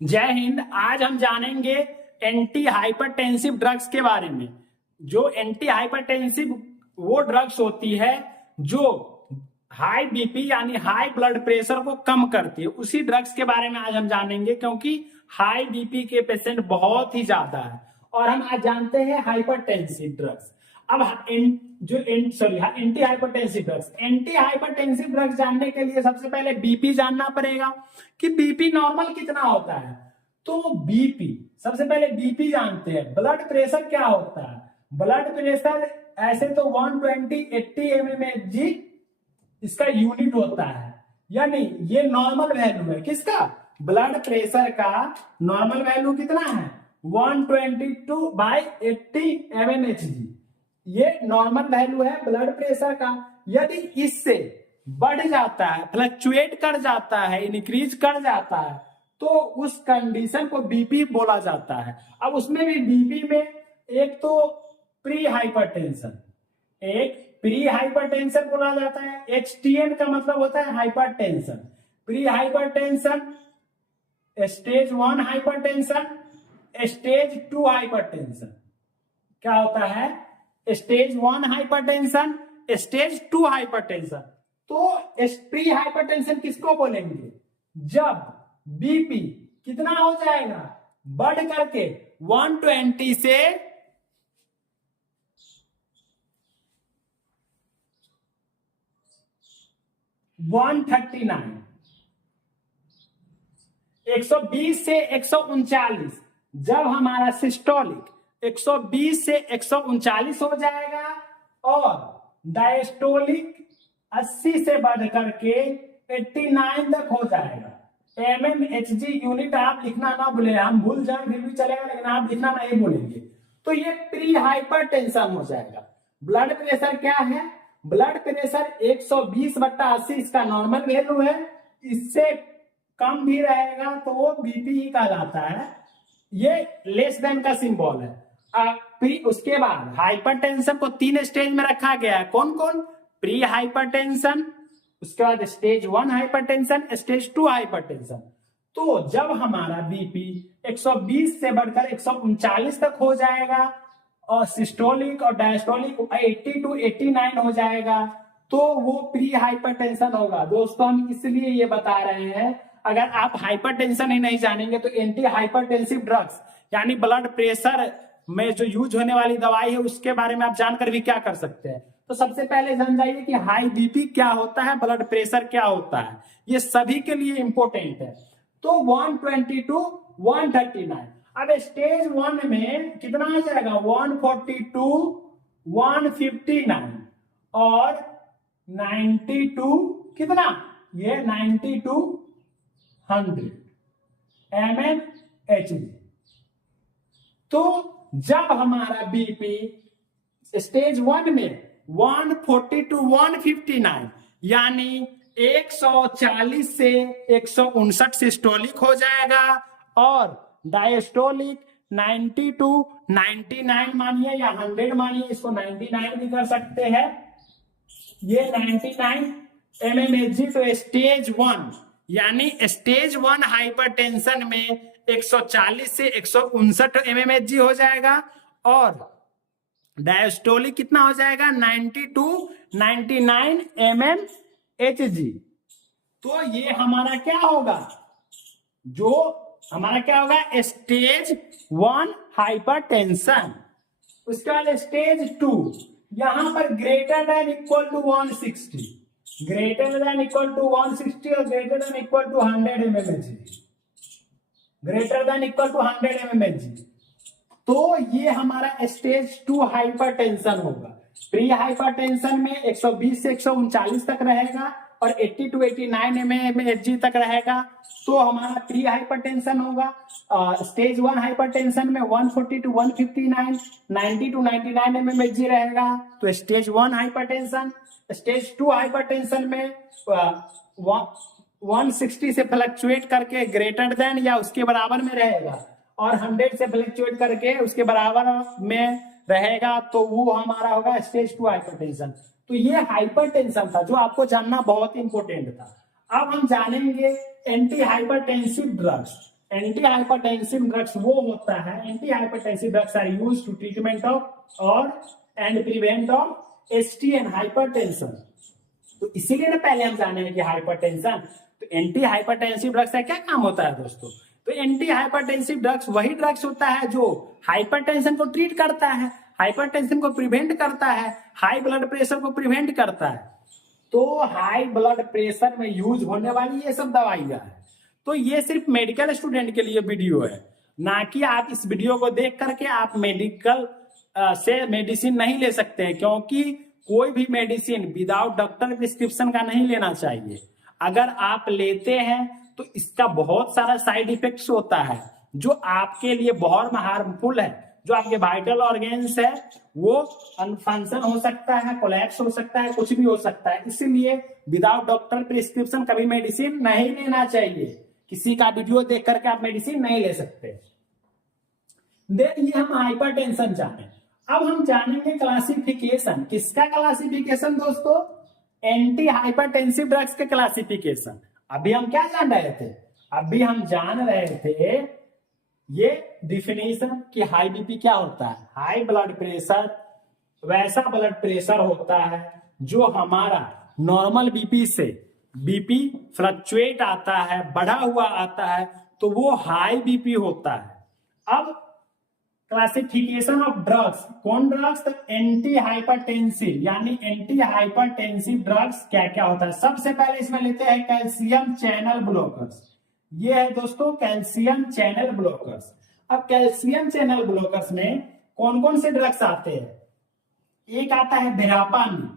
जय हिंद। आज हम जानेंगे एंटी हाइपरटेंसिव ड्रग्स के बारे में। जो एंटी हाइपरटेंसिव वो ड्रग्स होती है जो हाई बीपी यानी हाई ब्लड प्रेशर को कम करती है। उसी ड्रग्स के बारे में आज हम जानेंगे, क्योंकि हाई बीपी के पेशेंट बहुत ही ज्यादा है और हम आज जानते हैं हाइपरटेंसिव ड्रग्स। अब एंटी हाइपरटेंसिव ड्रग्स जानने के लिए सबसे पहले बीपी जानना पड़ेगा कि बीपी नॉर्मल कितना होता है। तो बीपी, सबसे पहले बीपी जानते हैं। ब्लड प्रेशर क्या होता है? ब्लड प्रेशर ऐसे तो 120/80 mmHg इसका यूनिट होता है, यानी ये नॉर्मल वैल्यू है। किसका? ब्लड प्रेशर का नॉर्मल वैल्यू कितना है? 122/80 mmHg। ये नॉर्मल वैल्यू है ब्लड प्रेशर का। यदि इससे बढ़ जाता है, फ्लक्चुएट कर जाता है, इंक्रीज कर जाता है, तो उस कंडीशन को बीपी बोला जाता है। अब उसमें भी बीपी में एक तो प्री हाइपरटेंशन, एक प्री हाइपरटेंशन बोला जाता है। HTN का मतलब होता है hypertension. Pre hypertension, stage 1 hypertension, stage 2 hypertension. क्या होता है? Stage 1 hypertension, stage 2 hypertension. तो प्री हाइपरटेंशन किसको बोलेंगे? जब बीपी कितना हो जाएगा? बढ़ करके 120 से 139, 120 से 139। जब हमारा सिस्टोलिक 120 से 139 हो जाएगा और डायस्टोलिक 80 से बढ़ करके 89 तक हो जाएगा। mmHg यूनिट आप लिखना ना भूले। हम भूल जाए फिर भी चलेगा, लेकिन आप लिखना नहीं भूलेंगे। तो ये प्री हाइपरटेंशन हो जाएगा। ब्लड प्रेशर क्या है? ब्लड प्रेशर 120/80 इसका नॉर्मल वैल्यू है। इससे कम भी रहेगा तो वो बीपी ही कहलाता है। ये लेस देन का सिंबल है। उसके बाद हाइपरटेंशन को 3 स्टेज में रखा गया है। कौन कौन? प्री हाइपरटेंशन, उसके बाद स्टेज 1 हाइपरटेंशन, स्टेज 2 हाइपरटेंशन। तो जब हमारा बीपी 120 से बढ़कर 139 तक हो जाएगा और सिस्टोलिक और डायस्टोलिक 80 to 89 हो जाएगा, तो वो प्री हाइपरटेंशन होगा। दोस्तों, हम इसलिए ये बता रहे हैं, अगर आप हाइपरटेंशन ही नहीं जानेंगे तो एंटी हाइपरटेंसिव ड्रग्स यानी ब्लड प्रेशर में जो यूज होने वाली दवाई है उसके बारे में आप जानकर भी क्या कर सकते हैं। तो सबसे पहले जान जाइए कि हाई बीपी क्या होता है, ब्लड प्रेशर क्या होता है। ये सभी के लिए इंपॉर्टेंट है। तो 120 to 139। अब स्टेज 1 में कितना आ जाएगा? 142, 159 और 92 कितना? ये 92 100 mmHg। तो जब हमारा बीपी स्टेज 1 में 140 to 159 यानी 140 से 159 सिस्टोलिक हो जाएगा और डायस्टोलिक 90 to 99 मानिए या 100 मानिए, इसको 99 भी कर सकते हैं। ये 99 mmHg। तो स्टेज 1 यानी स्टेज 1 हाइपरटेंशन में 140 से 159 mmHg हो जाएगा और डायस्टोलिक कितना हो जाएगा? 90 to 99 mmHg। तो ये हमारा क्या होगा? जो हमारा क्या होगा? Stage 1 hypertension. उसके बाद स्टेज 2, यहां पर greater than equal to 160, greater than equal to 160 और greater than equal to 100 mmHg, greater than equal to 100 mmHg। तो ये हमारा स्टेज 2 हाइपरटेंशन होगा। प्री हाइपरटेंशन में 120 से 139 तक रहेगा और 80 to 89 mmHg तक रहेगा, तो हमारा प्री हाइपरटेंशन होगा। स्टेज 1 हाइपरटेंशन में 140 to 159, 90 to 99 mmHg रहेगा, तो स्टेज 1 हाइपरटेंशन। स्टेज 2 हाइपरटेंशन में 160 से फ्लक्चुएट करके ग्रेटर देन या उसके बराबर में रहेगा और 100 से फ्लक्चुएट करके उसके बराबर में रहेगा, तो वो हमारा होगा स्टेज 2 हाइपरटेंशन। तो ये हाइपरटेंशन था जो आपको जानना बहुत इंपॉर्टेंट था। अब हम जानेंगे anti hypertensive drugs. Anti hypertensive drugs वो होता है, anti hypertensive drugs are used to treatment of और and prevent of ST and hypertension. तो इसीलिए ना पहले हम जानेंगे कि हाइपरटेंशन, तो एंटी हाइपरटेंसिव ड्रग्स का क्या काम होता है दोस्तों? तो एंटी हाइपरटेंसिव ड्रग्स वही ड्रग्स होता है जो हाइपरटेंशन को ट्रीट करता है, हाइपरटेंशन को प्रिवेंट करता है, हाई ब्लड प्रेशर को प्रिवेंट करता है। तो हाई ब्लड प्रेशर में यूज होने वाली ये सब दवाइयां है। तो ये सिर्फ मेडिकल स्टूडेंट के लिए वीडियो है, ना कि आप इस वीडियो को देख करके आप मेडिकल से मेडिसिन नहीं ले सकते हैं, क्योंकि कोई भी मेडिसिन विदाउट डॉक्टर प्रिस्क्रिप्शन का नहीं लेना चाहिए। अगर आप लेते हैं तो इसका बहुत सारा साइड इफेक्ट्स होता है जो आपके लिए बहुत हार्मफुल है, जो आपके वाइटल ऑर्गेन्स है वो अनफंक्शन हो सकता है, कोलैप्स हो सकता है, कुछ भी हो सकता है। इसलिए विदाउट डॉक्टर प्रिस्क्रिप्शन कभी मेडिसिन नहीं लेना चाहिए। किसी का वीडियो देख करके आप मेडिसिन नहीं ले सकते। देन ये हम हाइपरटेंशन जाने। अब हम जानेंगे क्लासिफिकेशन। किसका क्लासिफिकेशन दोस्तों? एंटी हाइपरटेंसिव ड्रग्स के क्लासिफिकेशन। अभी हम क्या जान रहे थे? अभी हम जान रहे थे ये डिफिनेशन कि हाई बीपी क्या होता है। हाई ब्लड प्रेशर वैसा ब्लड प्रेशर होता है जो हमारा नॉर्मल बीपी से बीपी फ्लक्चुएट आता है, बढ़ा हुआ आता है, तो वो हाई बीपी होता है। अब क्लासिफिकेशन ऑफ ड्रग्स, कौन ड्रग्स? एंटी हाइपरटेंसिव, यानी एंटी हाइपरटेंसिव ड्रग्स क्या क्या होता है। सबसे पहले इसमें लेते हैं कैल्शियम चैनल ब्लॉकर्स। ये है दोस्तों कैल्शियम चैनल ब्लॉकर्स। अब कैल्शियम चैनल ब्लॉकर्स में कौन कौन से ड्रग्स आते हैं? एक आता है वेरापामिल,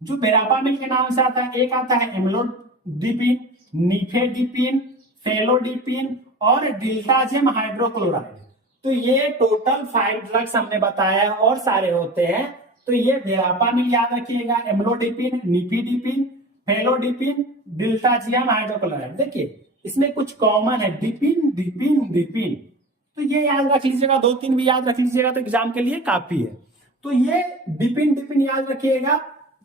जो वेरापामिल के नाम से आता है। एक आता है एम्लोडिपिन, निफेडिपिन, फेलोडिपिन और डिल्टाजियम हाइड्रोक्लोराइड। तो ये टोटल 5 ड्रग्स हमने बताया और सारे होते हैं। तो ये वेरापामिल याद रखिएगा, एम्लोडिपिन, निफेडिपिन, फेलोडिपिन, डिल्टाजियम हाइड्रोक्लोराइड। देखिए इसमें कुछ कॉमन है, डिपिन डिपिन डिपिन। तो ये याद रख लीजिएगा, 2-3 भी याद रख लीजिएगा तो एग्जाम के लिए काफी है। तो ये डिपिन डिपिन याद रखिएगा।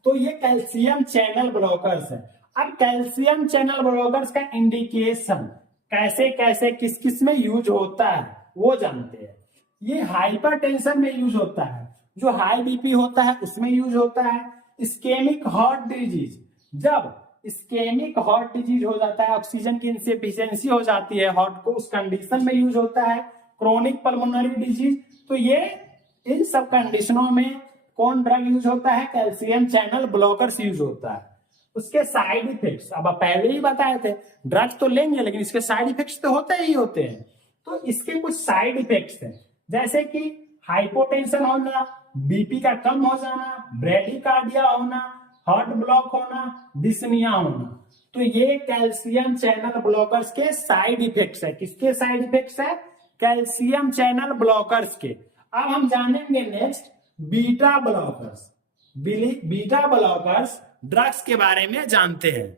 तो ये कैल्शियम चैनल ब्लॉकर्स है। अब कैल्शियम चैनल ब्लॉकर्स का इंडिकेशन कैसे कैसे किस किस में यूज होता है वो जानते हैं। ये हाइपरटेंशन में यूज होता है, जो हाई बीपी होता है उसमें यूज होता है। इस्केमिक हार्ट डिजीज, जब इस्केमिक हार्ट डिजीज हो जाता है, ऑक्सीजन की इनसफिशिएंसी हो जाती है हार्ट को, उस कंडीशन में यूज होता है। क्रोनिक पल्मोनरी डिजीज, तो ये इन सब कंडीशनों में कौन ड्रग यूज होता है? कैल्शियम चैनल ब्लॉकर्स यूज होता है। उसके साइड इफेक्ट्स अब पहले ही बताए थे, ड्रग्स तो लेंगे लेकिन इसके साइड इफेक्ट्स तो होते ही होते हैं। तो इसके कुछ साइड इफेक्ट्स हैं, जैसे कि हाइपोटेंशन होना, बीपी का कम हो जाना, ब्रेडिकार्डिया होना, हार्ट ब्लॉक होना, डिस्निया होना। तो ये कैल्शियम चैनल ब्लॉकर्स के साइड इफेक्ट्स है। किसके साइड इफेक्ट्स है? कैल्शियम चैनल ब्लॉकर्स के। अब हम जानेंगे next beta blockers. Beta blockers drugs के बारे में जानते हैं।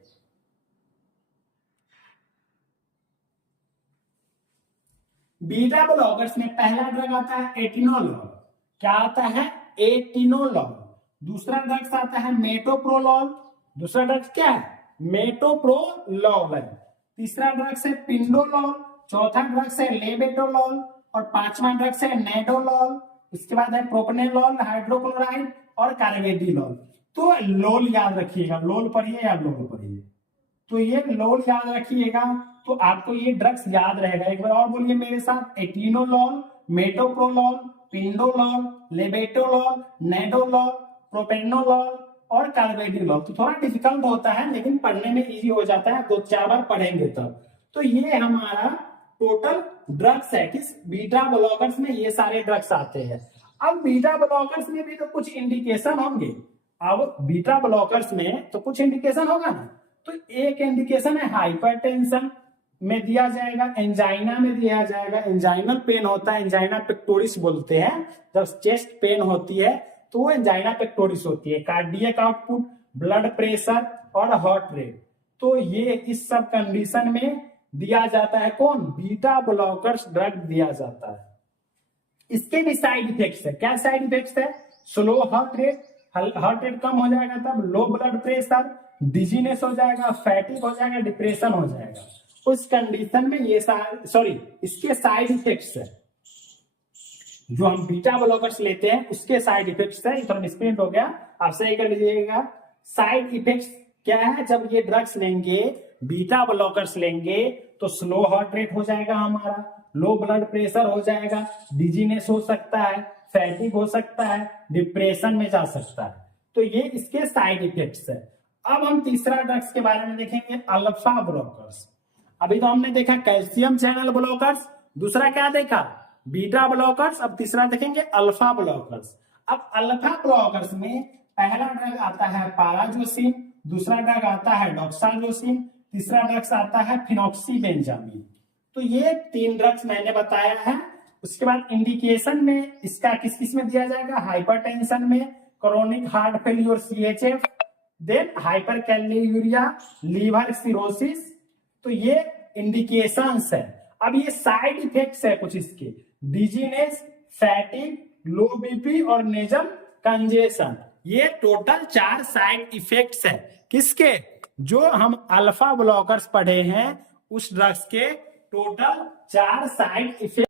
बीटा ब्लॉकर्स में पहला ड्रग आता है एटिनोलॉल। क्या आता है? एटिनोलॉल। दूसरा ड्रग्स आता है मेटोप्रोलॉल। दूसरा ड्रग्स क्या है? मेटोप्रोलॉल है। तीसरा ड्रग्स है पिंडोलॉल। चौथा ड्रग्स है लेबेटोलॉल और पांचवा ड्रग्स है नेडोलॉल। इसके बाद है प्रोपनेलॉल, हाइड्रोक्लोराइड और कार्बेडिलॉल। तो लोल याद रखिएगा, लोल पढ़िए या लोल पढ़िए। तो ये लोल याद रखिएगा तो आपको ये ड्रग्स याद रहेगा। एक बार और बोलिए मेरे साथ, एटिनोलॉल, मेटोप्रोलॉल, पिंडोलॉल, लेबेटोलॉल, नेडोलॉल, प्रोपेनोलॉल और कार्बेडिलॉल। तो थोड़ा डिफिकल्ट होता है लेकिन पढ़ने में इजी हो जाता है, 2-4 बार पढ़ेंगे तब। तो ये हमारा टोटल ड्रग्स है। किस बीटा ब्लॉकर्स में ये सारे ड्रग्स आते हैं। अब बीटा ब्लॉकर्स में भी तो कुछ इंडिकेशन होंगे। अब बीटा ब्लॉकर्स में तो कुछ इंडिकेशन होगा ना। तो एक इंडिकेशन है हाइपरटेंशन में दिया जाएगा, एंजाइना में दिया जाएगा। एंजाइनल पेन होता है, एंजाइना पेक्टोरिस बोलते हैं। जब चेस्ट पेन होती है तो वो एंजाइना पेक्टोरिस होती है। कार्डियक आउटपुट, ब्लड प्रेशर और हार्ट रेट, तो ये इस सब कंडीशन में दिया जाता है। कौन? बीटा ब्लॉकर्स ड्रग दिया जाता है। इसके भी साइड इफेक्ट्स है। क्या साइड इफेक्ट्स है? Slow heart rate, heart rate कम हो जाएगा, तब लो ब्लड प्रेशर, डिजीनेस हो जाएगा, फैटिक हो जाएगा, डिप्रेशन हो जाएगा। उस कंडीशन में ये सॉरी इसके साइड इफेक्ट्स है, जो हम बीटा ब्लॉकर्स लेते हैं उसके साइड इफेक्ट्स है। थोड़ा मिसप्रिंट हो गया, आप सही कर लीजिएगा। साइड इफेक्ट्स क्या है, जब ये ड्रग्स लेंगे, बीटा ब्लॉकर्स लेंगे, तो स्लो हार्ट रेट हो जाएगा हमारा, लो ब्लड प्रेशर हो जाएगा, डिजीनेस हो सकता है, फैटिक हो सकता है, डिप्रेशन में जा सकता है। तो ये इसके साइड इफेक्ट्स है। अब हम तीसरा ड्रग्स के बारे में देखेंगे, अल्फा ब्लॉकर्स। अभी तो हमने देखा कैल्शियम चैनल ब्लॉकर्स, दूसरा क्या देखा, बीटा ब्लॉकर्स, अब तीसरा देखेंगे अल्फा ब्लॉकर्स। अब अल्फा ब्लॉकर्स में पहला ड्रग आता है पैराजोसिन, दूसरा ड्रग आता है डॉक्साजोसिन, तीसरा ड्रग्स आता है फिनॉक्सीबेंजामिन। तो ये 3 ड्रग्स मैंने बताया है। उसके बाद इंडिकेशन में इसका किस किस में दिया जाएगा, हाइपरटेंशन में, chronic heart failure CHF, then hypercalciuria, liver cirrhosis. तो ये इंडिकेशंस है। अब ये साइड इफेक्ट्स है कुछ इसके, डिजीनेस, फैटिक, लो बीपी और नेजल कंजेशन। ये टोटल 4 साइड इफेक्ट्स है किसके, जो हम अल्फा ब्लॉकर्स पढ़े हैं उस ड्रग्स के टोटल 4 साइड इफेक्ट